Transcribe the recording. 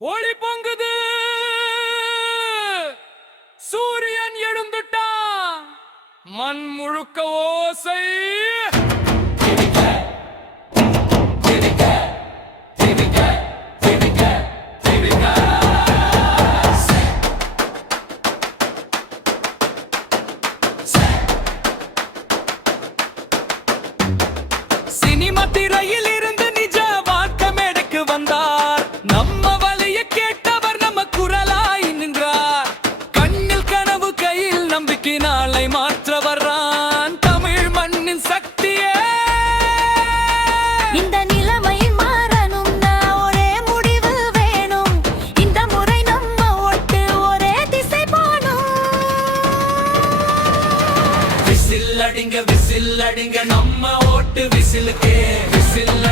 ஒளி பொங்குது, சூரியன் எழுந்துட்டான், மண் முழுக்க ஓசை. சினிமா திரையில் இருந்து நிஜ வாழ்க்கை மேடைக்கு வந்தார். நம்ம வலிய கேட்டவர் நம்ம குரலாய் நின்றார். கண்ணில் கனவு, கையில் நம்பிக்கை, நாளை மாற்ற வர்றான் தமிழ் மண்ணின் சக்தியே. இந்த நிலைமை மாறணும்னா ஒரே முடிவு வேணும். இந்த முறை நம்ம ஓட்டு ஒரே திசை போணும். விசில் அடிங்க, விசில் அடிங்க, நம்ம ஓட்டு விசிலுக்கே. விசில்